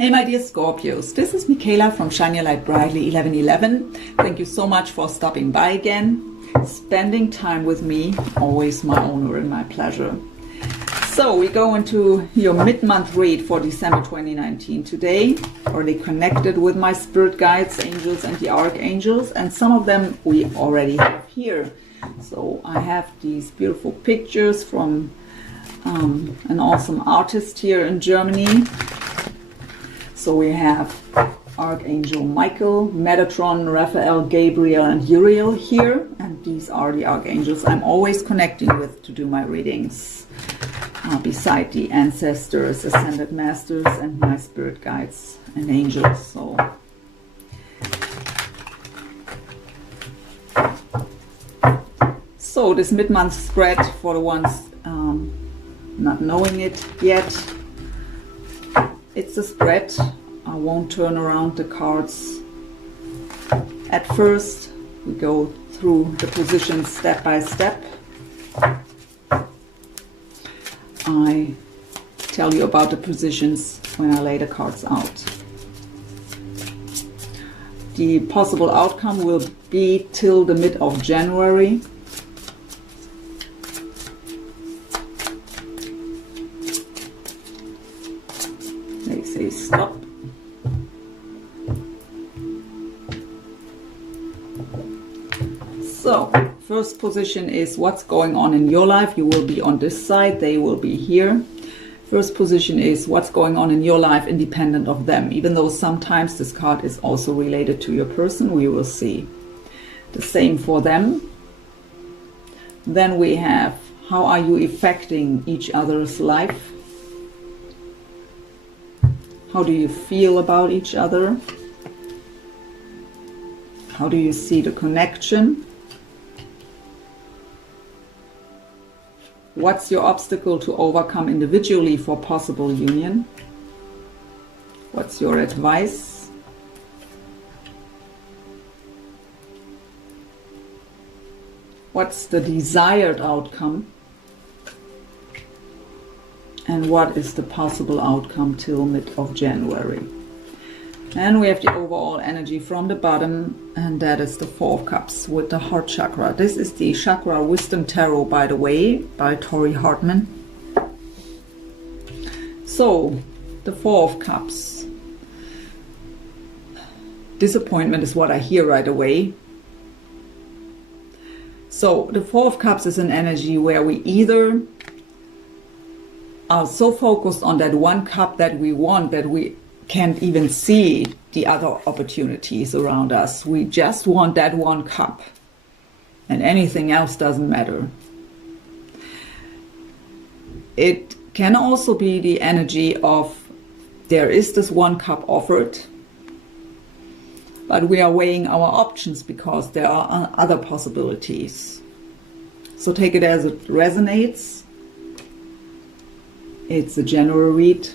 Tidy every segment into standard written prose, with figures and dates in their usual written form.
Hey my dear Scorpios, this is Michaela from Shine Your Light Brightly 1111. Thank you so much for stopping by again. Spending time with me, always my honor and my pleasure. So we go into your mid-month read for December 2019 today. Already connected with my spirit guides, angels and the archangels, and some of them we already have here. So I have these beautiful pictures from an awesome artist here in Germany. So we have Archangel Michael, Metatron, Raphael, Gabriel and Uriel here, and these are the archangels I'm always connecting with to do my readings, beside the ancestors, ascended masters and my spirit guides and angels. So this mid-month spread, for the ones not knowing it yet, it's a spread. I won't turn around the cards at first. We go through the positions step by step. I tell you about the positions when I lay the cards out. The possible outcome will be till the mid of January. They say stop. So, first position is what's going on in your life. You will be on this side, they will be here. First position is what's going on in your life independent of them. Even though sometimes this card is also related to your person, we will see. The same for them. Then we have, how are you affecting each other's life? How do you feel about each other? How do you see the connection? What's your obstacle to overcome individually for possible union? What's your advice? What's the desired outcome? And what is the possible outcome till mid of January? And we have the overall energy from the bottom, and that is the Four of Cups with the heart chakra. This is the Chakra Wisdom Tarot, by the way, by Tori Hartman. So, the Four of Cups. Disappointment is what I hear right away. So, the Four of Cups is an energy where we either are so focused on that one cup that we want that we can't even see the other opportunities around us. We just want that one cup, and anything else doesn't matter. It can also be the energy of there is this one cup offered, but we are weighing our options because there are other possibilities. So take it as it resonates. It's a general read.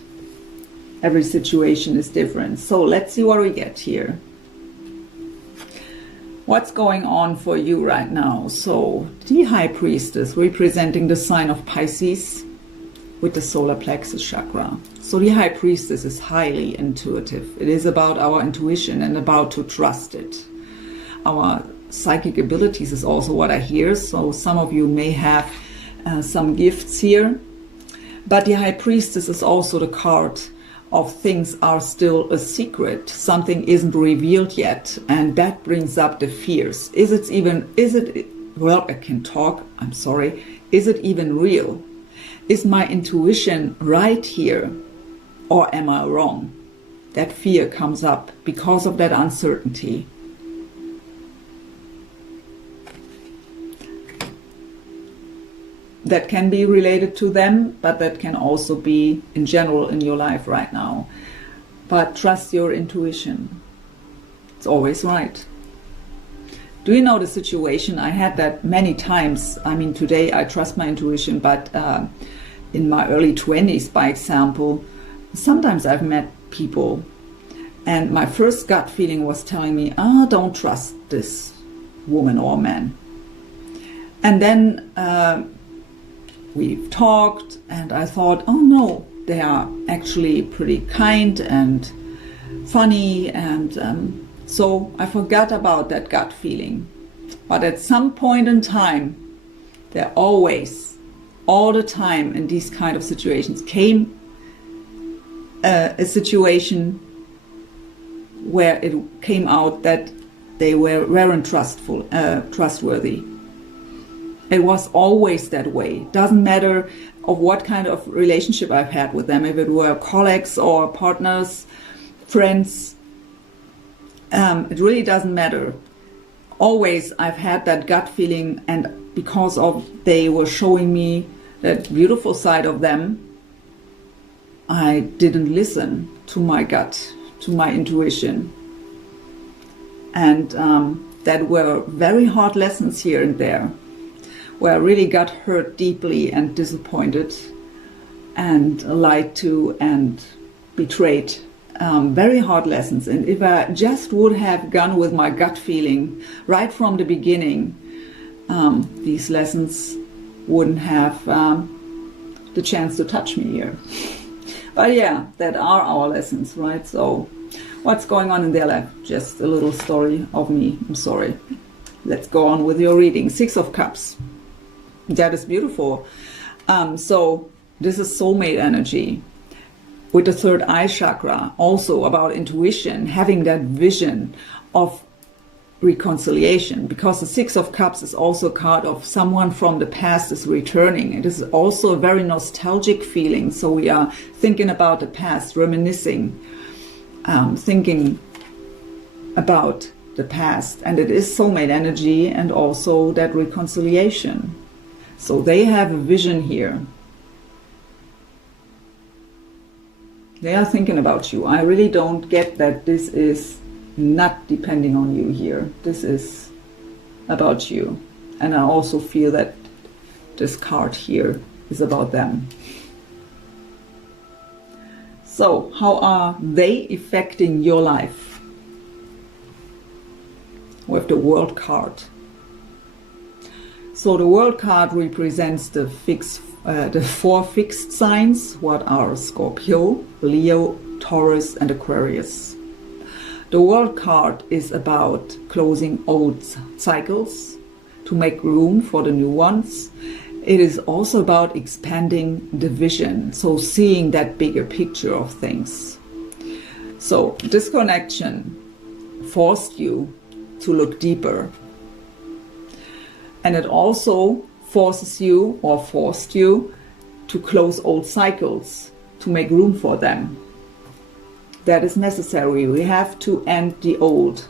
Every situation is different. So let's see what we get here. What's going on for you right now? So the High Priestess, representing the sign of Pisces with the solar plexus chakra. So the High Priestess is highly intuitive. It is about our intuition and about to trust it. Our psychic abilities is also what I hear. So some of you may have some gifts here. But the High Priestess is also the card of things are still a secret. Something isn't revealed yet. And that brings up the fears. Well, I can talk, I'm sorry. Is it even real? Is my intuition right here? Or am I wrong? That fear comes up because of that uncertainty. That can be related to them, but that can also be in general in your life right now. But trust your intuition. It's always right. Do you know the situation? I had that many times. I mean, today I trust my intuition, but in my early 20s, by example, sometimes I've met people and my first gut feeling was telling me, don't trust this woman or man. And then we've talked and I thought, oh no, they are actually pretty kind and funny, and so I forgot about that gut feeling. But at some point in time, there always, all the time in these kind of situations, came a situation where it came out that they weren't trustworthy. It was always that way. Doesn't matter of what kind of relationship I've had with them, if it were colleagues or partners, friends, it really doesn't matter. Always I've had that gut feeling, and because of they were showing me that beautiful side of them, I didn't listen to my gut, to my intuition. And that were very hard lessons here and there, where I really got hurt deeply and disappointed and lied to and betrayed. Very hard lessons. And if I just would have gone with my gut feeling right from the beginning, these lessons wouldn't have the chance to touch me here. But yeah, that are our lessons, right? So what's going on in their life? Just a little story of me. I'm sorry. Let's go on with your reading. 6 of Cups. That is beautiful. So this is soulmate energy. With the third eye chakra, also about intuition, having that vision of reconciliation, because the 6 of Cups is also a card of someone from the past is returning. It is also a very nostalgic feeling. So we are thinking about the past, reminiscing, thinking about the past. And it is soulmate energy and also that reconciliation. So they have a vision here. They are thinking about you. I really don't get that this is not depending on you here. This is about you. And I also feel that this card here is about them. So how are they affecting your life? With the World card. So the World card represents the 4 fixed signs. What are Scorpio, Leo, Taurus and Aquarius. The World card is about closing old cycles to make room for the new ones. It is also about expanding the vision, so seeing that bigger picture of things. So this connection forced you to look deeper. And it also forced you to close old cycles, to make room for them. That is necessary. We have to end the old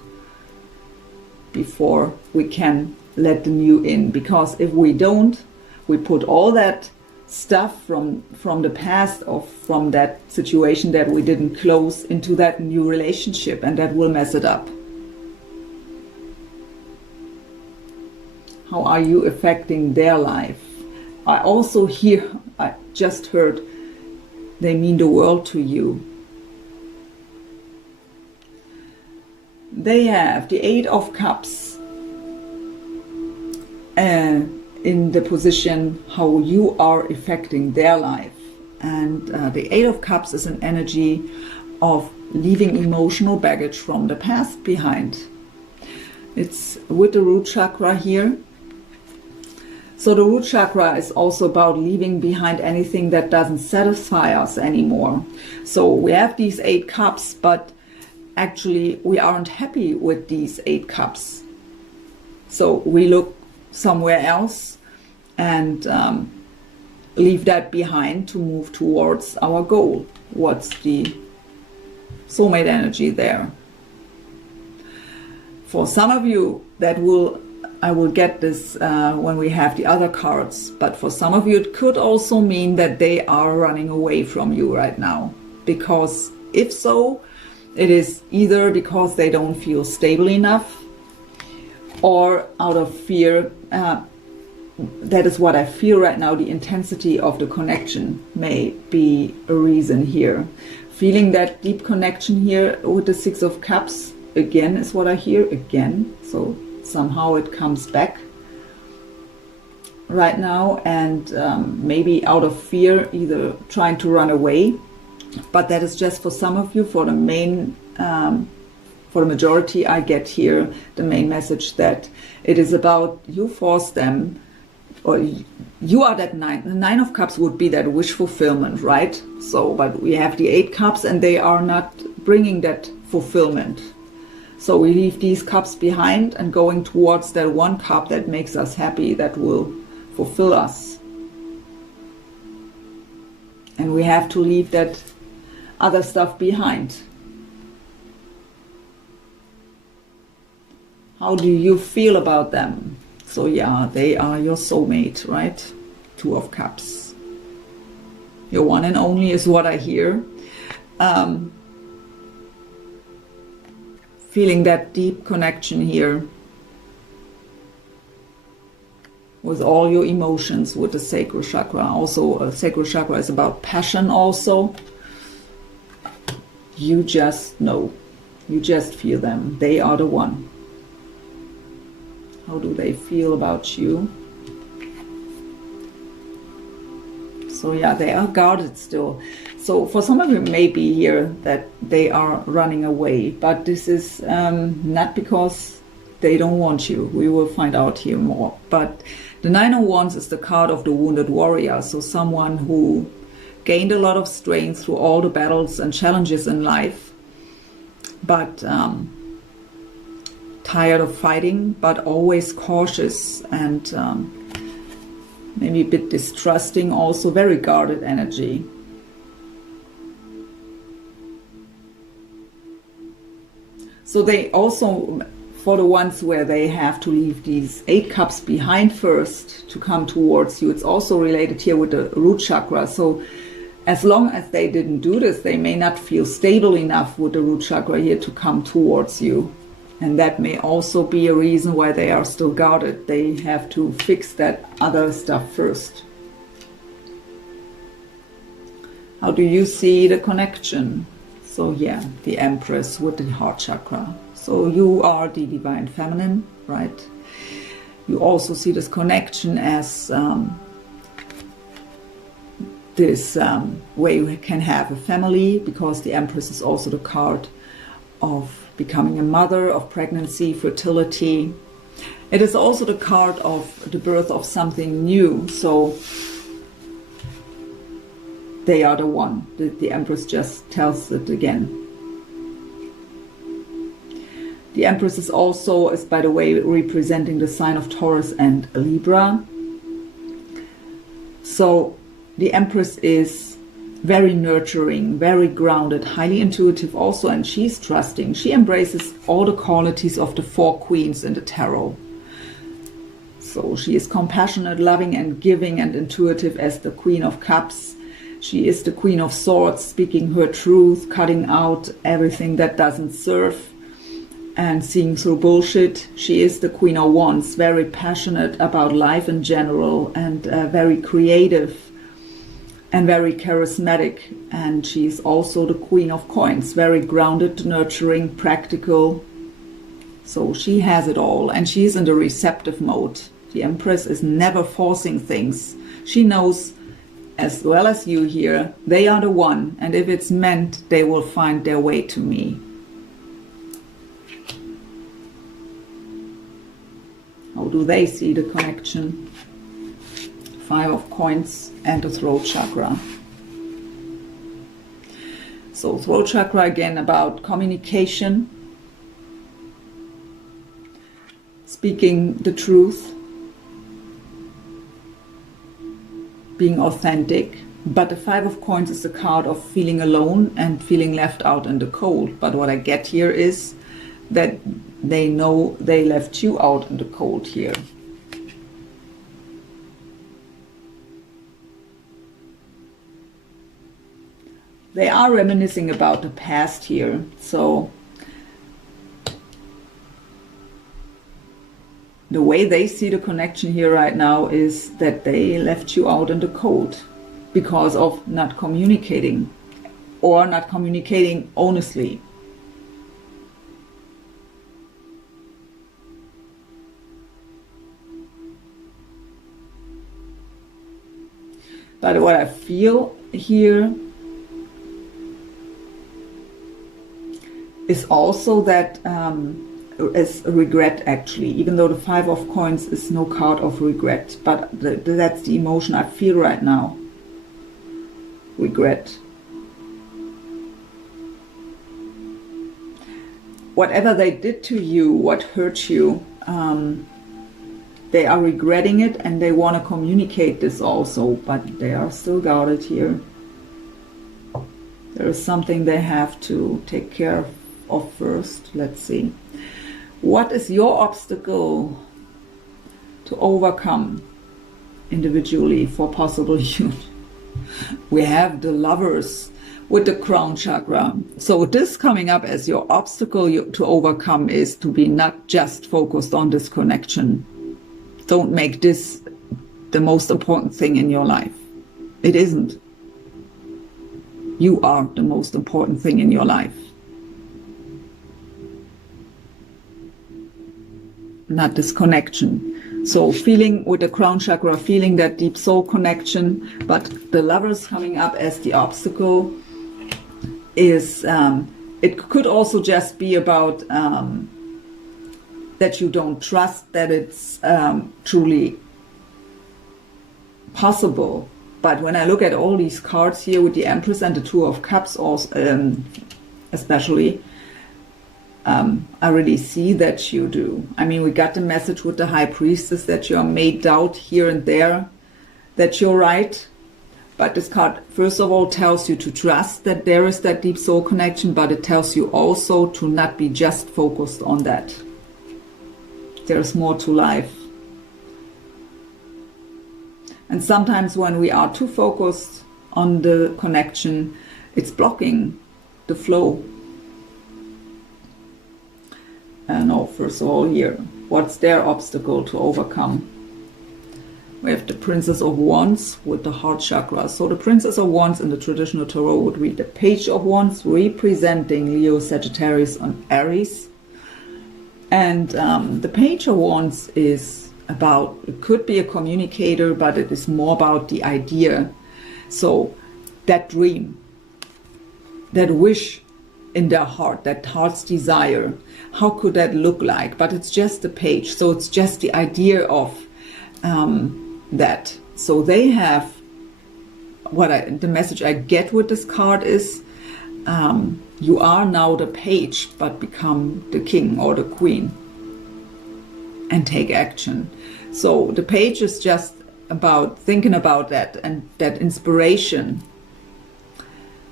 before we can let the new in. Because if we don't, we put all that stuff from the past or from that situation that we didn't close into that new relationship, and that will mess it up. How are you affecting their life? I just heard they mean the world to you. They have the 8 of Cups in the position how you are affecting their life. And the 8 of Cups is an energy of leaving emotional baggage from the past behind. It's with the root chakra here. So the root chakra is also about leaving behind anything that doesn't satisfy us anymore. So we have these 8 cups, but actually we aren't happy with these 8 cups. So we look somewhere else and leave that behind to move towards our goal. What's the soulmate energy there? For some of you, I will get this when we have the other cards, but for some of you it could also mean that they are running away from you right now. Because if so, it is either because they don't feel stable enough or out of fear. That is what I feel right now. The intensity of the connection may be a reason here. Feeling that deep connection here with the 6 of Cups again is what I hear again. So somehow it comes back. right now, and maybe out of fear, either trying to run away. But that is just for some of you. For the main, for the majority, I get here the main message that it is about you force them, or you are that nine. The Nine of Cups would be that wish fulfillment, right? So, but we have the Eight Cups, and they are not bringing that fulfillment. So we leave these cups behind and going towards that one cup that makes us happy, that will fulfill us. And we have to leave that other stuff behind. How do you feel about them? So yeah, they are your soulmate, right? Two of Cups. Your one and only is what I hear. Feeling that deep connection here with all your emotions, with the sacral chakra. Also, sacral chakra is about passion also. You just know. You just feel them. They are the one. How do they feel about you? So yeah, they are guarded still. So for some of you, it may be here that they are running away, but this is not because they don't want you. We will find out here more. But the Nine of Wands is the card of the wounded warrior. So someone who gained a lot of strength through all the battles and challenges in life, but tired of fighting, but always cautious and maybe a bit distrusting, also very guarded energy. So they also, for the ones where they have to leave these Eight Cups behind first to come towards you, it's also related here with the root chakra. So as long as they didn't do this, they may not feel stable enough with the root chakra here to come towards you. And that may also be a reason why they are still guarded. They have to fix that other stuff first. How do you see the connection? So yeah, the Empress with the heart chakra. So you are the divine feminine, right? You also see this connection as this way you can have a family, because the Empress is also the card of becoming a mother, of pregnancy, fertility. It is also the card of the birth of something new. So they are the one. The Empress just tells it again. The Empress is also, by the way, representing the sign of Taurus and Libra. So the Empress is very nurturing, very grounded, highly intuitive also, and she's trusting. She embraces all the qualities of the four queens in the tarot. So she is compassionate, loving and giving and intuitive as the Queen of Cups. She is the Queen of Swords, speaking her truth, cutting out everything that doesn't serve and seeing through bullshit. She is the Queen of Wands, very passionate about life in general and very creative and very charismatic. And she's also the Queen of Coins, very grounded, nurturing, practical. So she has it all, and she's in the receptive mode. The Empress is never forcing things. She knows, as well as you here, they are the one, and if it's meant, they will find their way to me. How do they see the connection? Five of Coins and the throat chakra. So throat chakra again about communication, speaking the truth, being authentic. But the Five of Coins is the card of feeling alone and feeling left out in the cold. But what I get here is that they know they left you out in the cold here. They are reminiscing about the past here. So the way they see the connection here right now is that they left you out in the cold because of not communicating, or not communicating honestly. But what I feel here is also that is regret, actually, even though the Five of Coins is no card of regret, but that's the emotion I feel right now. Regret. Whatever they did to you, what hurt you, they are regretting it, and they want to communicate this also, but they are still guarded here. There is something they have to take care of first. Let's see. What is your obstacle to overcome individually for possible union? We have the Lovers with the crown chakra. So this coming up as your obstacle to overcome is to be not just focused on this connection. Don't make this the most important thing in your life. It isn't. You are the most important thing in your life. Not this connection. So feeling with the crown chakra, feeling that deep soul connection, but the Lovers coming up as the obstacle is, it could also just be about that you don't trust that it's truly possible. But when I look at all these cards here with the Empress and the Two of Cups also, especially, I really see that you do. I mean, we got the message with the High Priestess that you are made doubt here and there, that you're right. But this card, first of all, tells you to trust that there is that deep soul connection, but it tells you also to not be just focused on that. There's more to life. And sometimes when we are too focused on the connection, it's blocking the flow. No, first of all here, what's their obstacle to overcome? We have the Princess of Wands with the heart chakra. So the Princess of Wands in the traditional tarot would read the Page of Wands, representing Leo, Sagittarius, and Aries. And the Page of Wands is about, it could be a communicator, but it is more about the idea. So that dream, that wish in their heart, that heart's desire, how could that look like? But it's just a page, so it's just the idea of that. So they have, the message I get with this card is, you are now the page, but become the king or the queen and take action. So the page is just about thinking about that and that inspiration.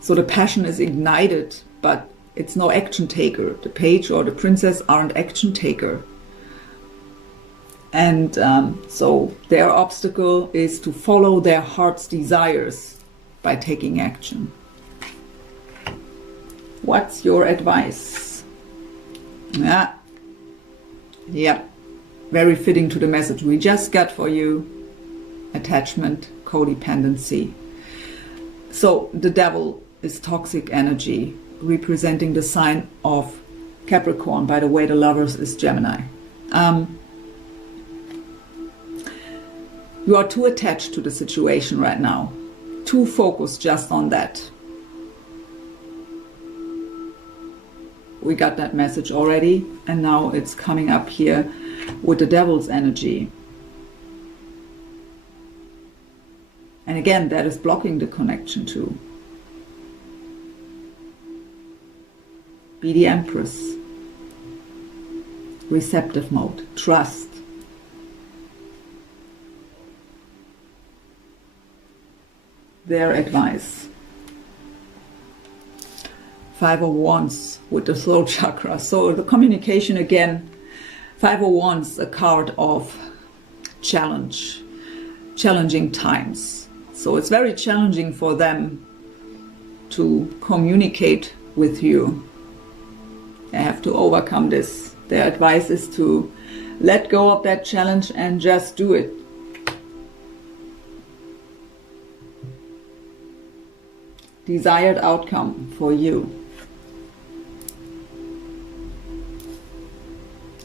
So the passion is ignited, but it's no action taker. The page or the princess aren't action taker. And so their obstacle is to follow their heart's desires by taking action. What's your advice? Yeah, very fitting to the message we just got for you. Attachment, codependency. So the devil is toxic energy, representing the sign of Capricorn. By the way, the Lovers is Gemini. You are too attached to the situation right now, too focused just on that. We got that message already, and now it's coming up here with the devil's energy. And again, that is blocking the connection too. Be the Empress. Receptive mode. Trust. Their advice. Five of Wands with the throat chakra. So the communication again. Five of Wands, a card of challenge. Challenging times. So it's very challenging for them to communicate with you. They have to overcome this. Their advice is to let go of that challenge and just do it. Desired outcome for you.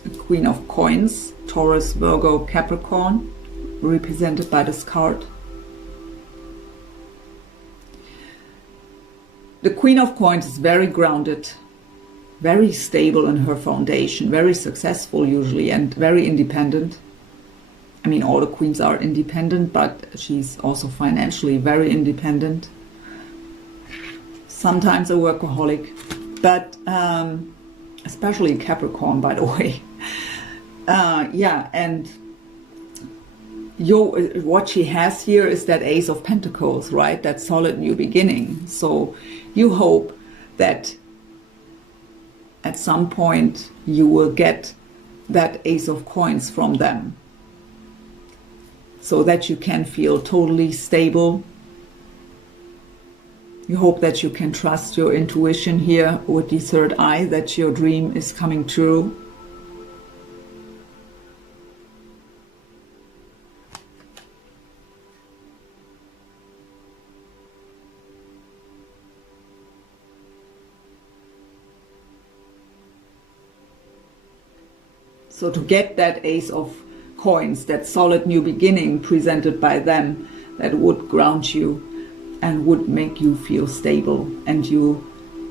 The Queen of Coins, Taurus, Virgo, Capricorn, represented by this card. The Queen of Coins is very grounded, very stable in her foundation, very successful usually, and very independent. I mean, all the queens are independent, but she's also financially very independent. Sometimes a workaholic, but especially Capricorn, by the way. Yeah, and what she has here is that Ace of Pentacles, right? That solid new beginning. So you hope that at some point you will get that Ace of Coins from them, so that you can feel totally stable. You hope that you can trust your intuition here with the third eye, that your dream is coming true. So to get that Ace of Coins, that solid new beginning presented by them, that would ground you and would make you feel stable, and you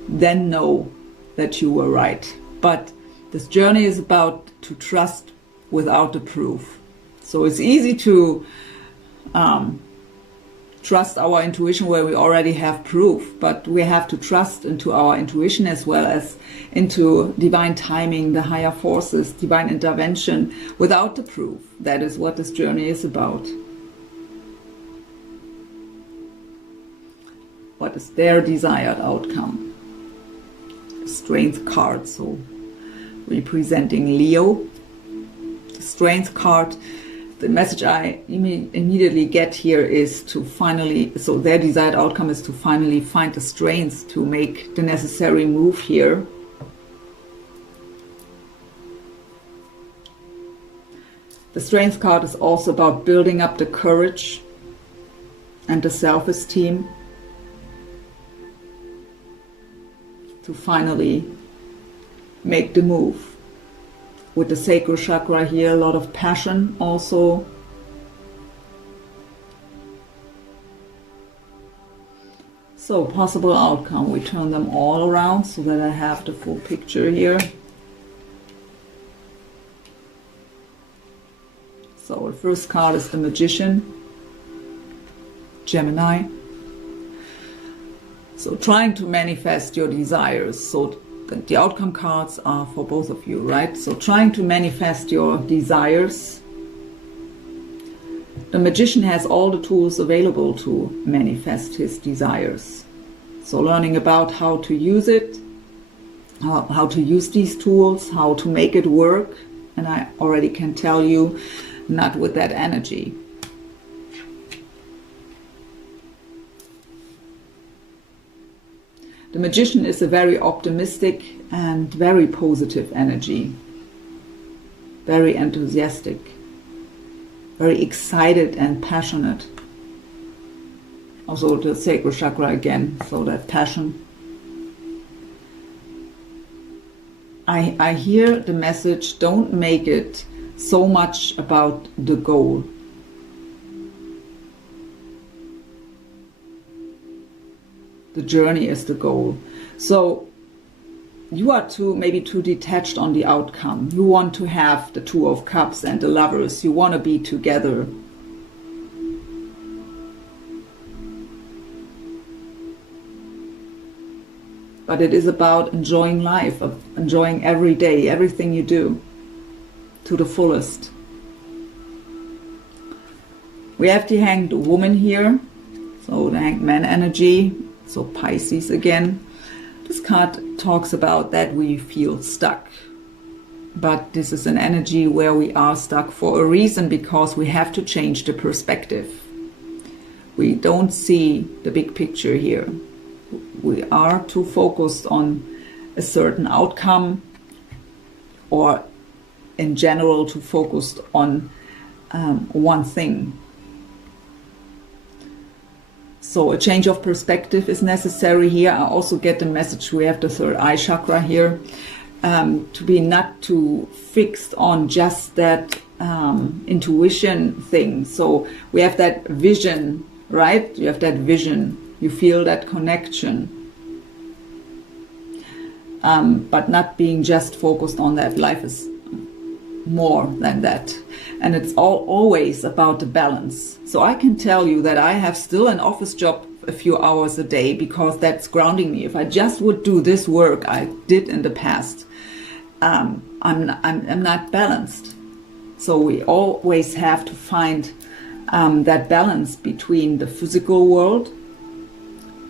then know that you were right. But this journey is about to trust without the proof. So it's easy to trust our intuition where we already have proof, but we have to trust into our intuition as well as into divine timing, the higher forces, divine intervention without the proof. That is what this journey is about. What is their desired outcome? Strength card, so representing Leo. The Strength card, the message I immediately get here is to finally, so their desired outcome is to finally find the strength to make the necessary move here. The Strength card is also about building up the courage and the self-esteem to finally make the move. With the sacral chakra here, a lot of passion also. So possible outcome, we turn them all around so that I have the full picture here. So the first card is the Magician, Gemini. So trying to manifest your desires. So the outcome cards are for both of you, right? So trying to manifest your desires. The Magician has all the tools available to manifest his desires. So learning about how to use it, how to use these tools, how to make it work. And I already can tell you, not with that energy. The Magician is a very optimistic and very positive energy, very enthusiastic, very excited and passionate. Also the sacral chakra again, so that passion. I hear the message, don't make it so much about the goal. The journey is the goal. So you are maybe too detached on the outcome. You want to have the Two of Cups and the Lovers. You want to be together. But it is about enjoying life, of enjoying every day, everything you do to the fullest. We have the Hanged Woman here. So the Hanged Man energy. So Pisces again. This card talks about that we feel stuck. But this is an energy where we are stuck for a reason, because we have to change the perspective. We don't see the big picture here. We are too focused on a certain outcome, or in general too focused on one thing. So a change of perspective is necessary here. I also get the message, we have the third eye chakra here, to be not too fixed on just that intuition thing. So we have that vision, right? You have that vision. You feel that connection. but not being just focused on that. Life is more than that. And it's always about the balance. So I can tell you that I have still an office job a few hours a day because that's grounding me. If I just would do this work I did in the past, I'm not balanced. So we always have to find that balance between the physical world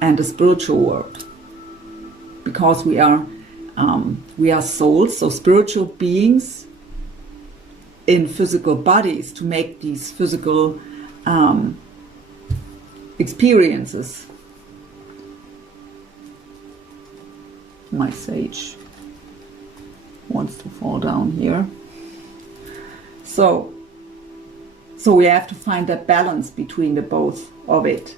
and the spiritual world, because we are souls, so spiritual beings in physical bodies to make these physical experiences. My sage wants to fall down here. So we have to find that balance between the both of it.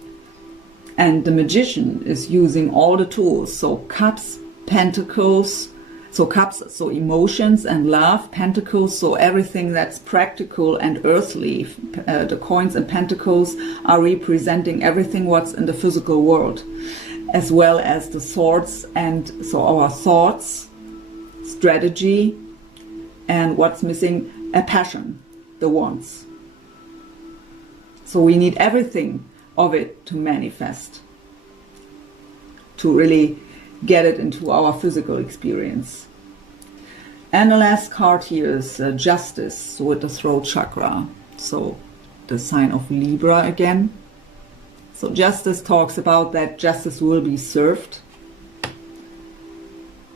And the magician is using all the tools. So cups, pentacles, so cups, so emotions and love, pentacles, so everything that's practical and earthly. The coins and pentacles are representing everything what's in the physical world, as well as the swords, and so our thoughts, strategy, and what's missing, a passion, the wands. So we need everything of it to manifest, to really get it into our physical experience. And the last card here is Justice with the throat chakra. So the sign of Libra again. So Justice talks about that justice will be served.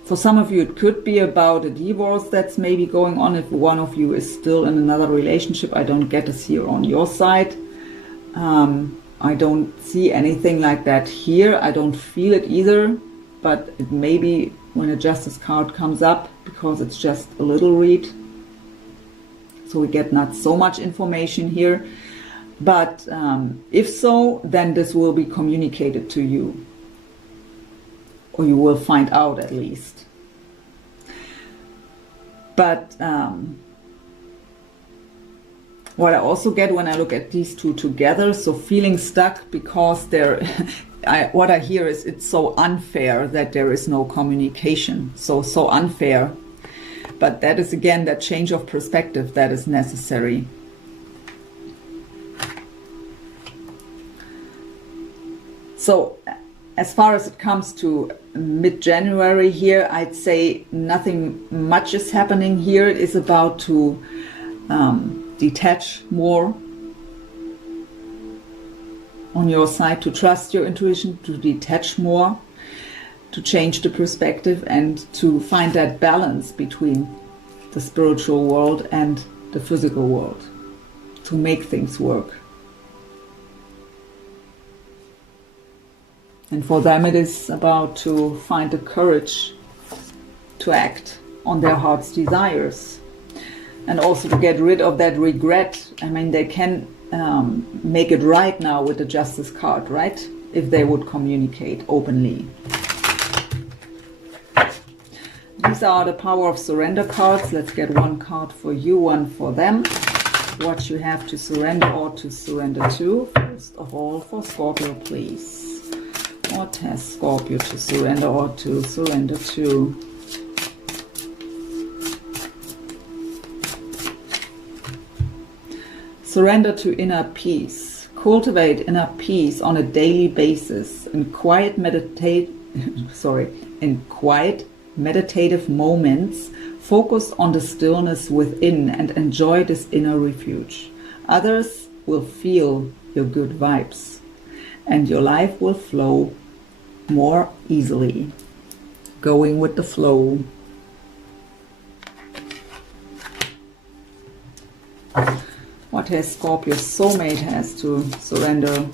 For some of you it could be about a divorce that's maybe going on. If one of you is still in another relationship, I don't get this here on your side. I don't see anything like that here. I don't feel it either, but it may be when a Justice card comes up, because it's just a little read. So we get not so much information here. But if so, then this will be communicated to you, or you will find out at least. But what I also get when I look at these two together, so feeling stuck because they're, what I hear is it's so unfair that there is no communication. So unfair. But that is again that change of perspective that is necessary. So as far as it comes to mid-January here, I'd say nothing much is happening here. It is about to detach more on your side, to trust your intuition, to detach more, to change the perspective, and to find that balance between the spiritual world and the physical world, to make things work. And for them it is about to find the courage to act on their heart's desires, and also to get rid of that regret. I mean, they can make it right now with the Justice card, right? If they would communicate openly. These are the Power of Surrender cards. Let's get one card for you, one for them. What you have to surrender or to surrender to. First of all, for Scorpio, please. What has Scorpio to surrender or to surrender to? Surrender to inner peace. Cultivate inner peace on a daily basis in quiet meditative moments. Focus on the stillness within and enjoy this inner refuge. Others will feel your good vibes, and your life will flow more easily. Going with the flow. What has Scorpio soulmate has to surrender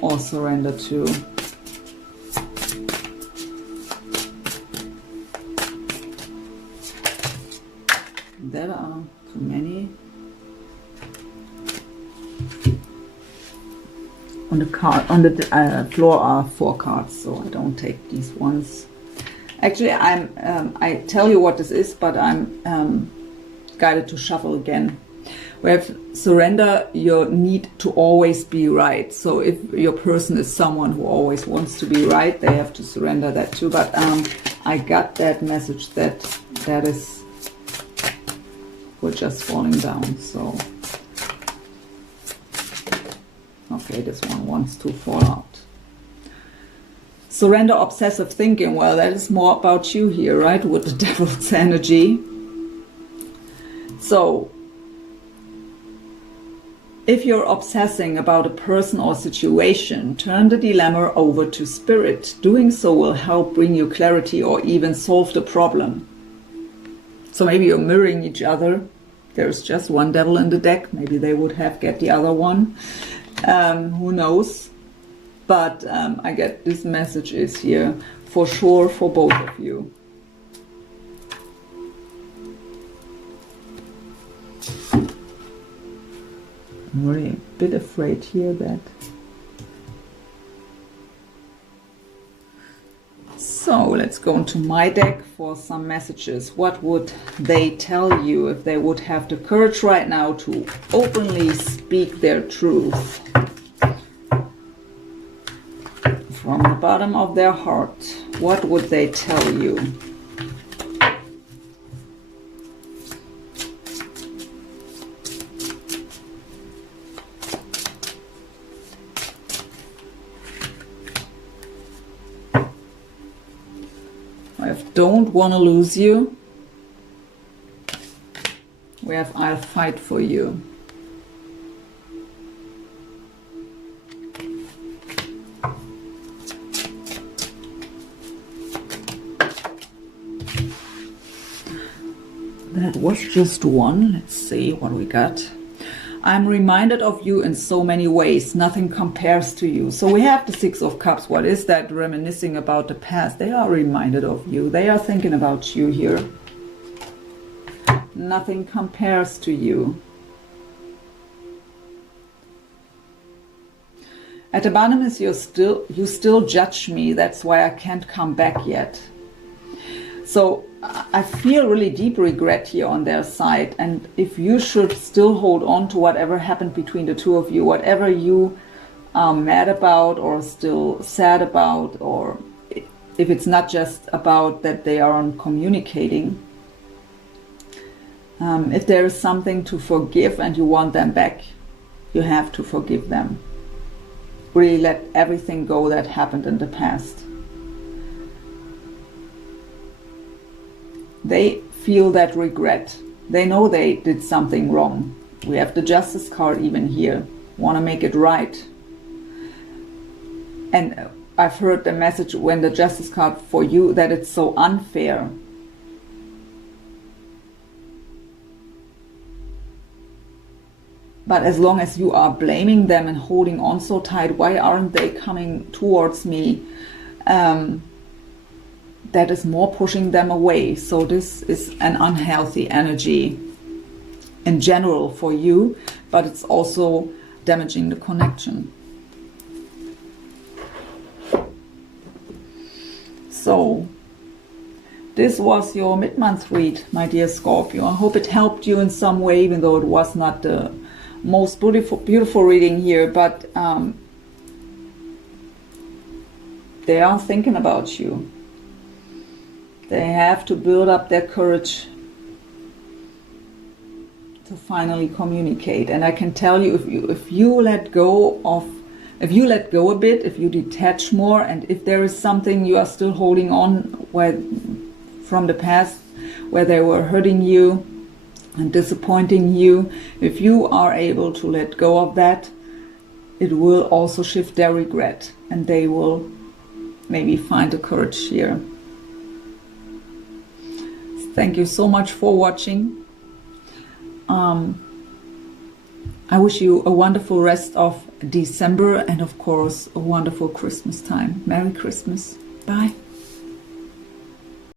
or surrender to? There are too many. On the card, on the floor are 4 cards, so I don't take these ones. Actually, I tell you what this is, but I'm guided to shuffle again. We have surrender your need to always be right. So if your person is someone who always wants to be right, they have to surrender that too. But I got that message that we're just falling down. So okay, this one wants to fall out. Surrender obsessive thinking. Well, that is more about you here, right? With the devil's energy. So if you're obsessing about a person or situation, turn the dilemma over to spirit. Doing so will help bring you clarity or even solve the problem. So maybe you're mirroring each other. There's just one devil in the deck. Maybe they would have get the other one. Who knows? But I get this message is here for sure for both of you. I'm really a bit afraid here that... So let's go into my deck for some messages. What would they tell you if they would have the courage right now to openly speak their truth? From the bottom of their heart, what would they tell you? I have don't want to lose you. We have I'll fight for you. That was just one. Let's see what we got. I'm reminded of you in so many ways. Nothing compares to you. So we have the Six of Cups. What is that? Reminiscing about the past. They are reminded of you. They are thinking about you here. Nothing compares to you. At the bottom is you still judge me. That's why I can't come back yet. So I feel really deep regret here on their side. And if you should still hold on to whatever happened between the two of you, whatever you are mad about or still sad about, or if it's not just about that they aren't communicating, if there is something to forgive and you want them back, you have to forgive them. Really let everything go that happened in the past. They feel that regret. They know they did something wrong. We have the Justice card even here. Want to make it right. And I've heard the message when the Justice card for you that it's so unfair. But as long as you are blaming them and holding on so tight, why aren't they coming towards me? That is more pushing them away. So this is an unhealthy energy in general for you, but it's also damaging the connection. So this was your mid-month read, my dear Scorpio. I hope it helped you in some way, even though it was not the most beautiful reading here, but they are thinking about you. They have to build up their courage to finally communicate. And I can tell you, if you let go a bit, if you detach more, and if there is something you are still holding on from the past where they were hurting you and disappointing you, if you are able to let go of that, it will also shift their regret, and they will maybe find the courage here. Thank you so much for watching. I wish you a wonderful rest of December and of course a wonderful Christmas time. Merry Christmas. Bye.